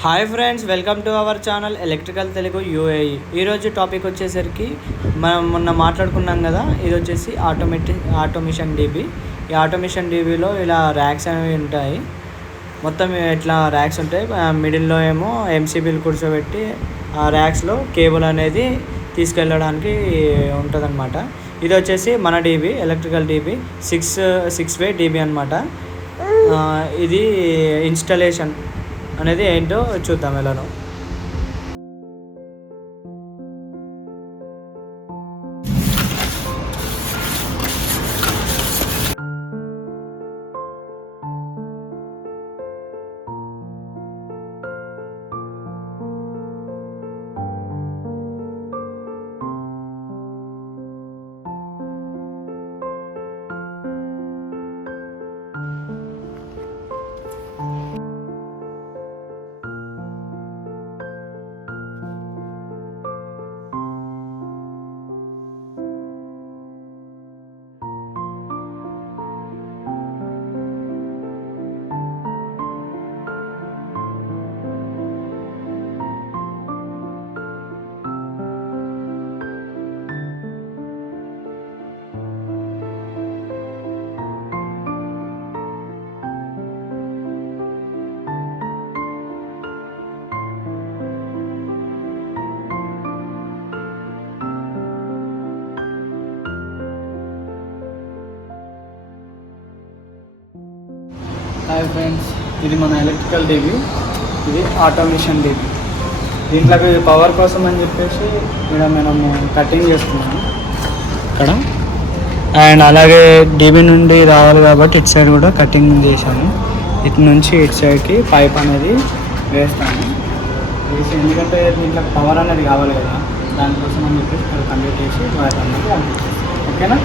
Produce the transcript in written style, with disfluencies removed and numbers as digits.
Hi friends, welcome to our channel electrical Telugu UAE. ఈరోజు topic వచ్చేసరికి మనం మొన్న మాట్లాడుకున్నాం కదా, ఇది వచ్చేసి ఆటోమేషన్ డీబీ. ఈ ఆటోమేషన్ డీబీలో ఇలా ర్యాక్స్ అనేవి ఉంటాయి. మొత్తం ఇట్లా ర్యాక్స్ ఉంటాయి. మిడిల్లో ఏమో ఎంసీబీలు కూర్చోబెట్టి ఆ ర్యాక్స్లో కేబుల్ అనేది తీసుకెళ్ళడానికి ఉంటుందన్నమాట. ఇది వచ్చేసి మన DB, electrical DB six way DB అనమాట. ఇది ఇన్స్టాలేషన్ అనేది ఏంటో చూద్దాం ఎలానో. హాయ్ ఫ్రెండ్స్, ఇది మన ఎలక్ట్రికల్ డీబీ. ఇది ఆటోమేషన్ డీబీ. దీంట్లోకి పవర్ కోసం అని చెప్పేసి ఇక్కడ మనము కటింగ్ చేస్తున్నాము ఇక్కడ. అండ్ అలాగే డీబీ నుండి రావాలి కాబట్టి ఇటు సైడ్ కూడా కటింగ్ చేశాము. ఇటు నుంచి ఇటు సైడ్కి పైప్ అనేది వేస్తాము. ఎందుకంటే దీంట్లో పవర్ అనేది కావాలి కదా, దానికోసం అని చెప్పేసి ఇక్కడ కంప్లీట్ చేసి వాటి అనేది ఓకేనా.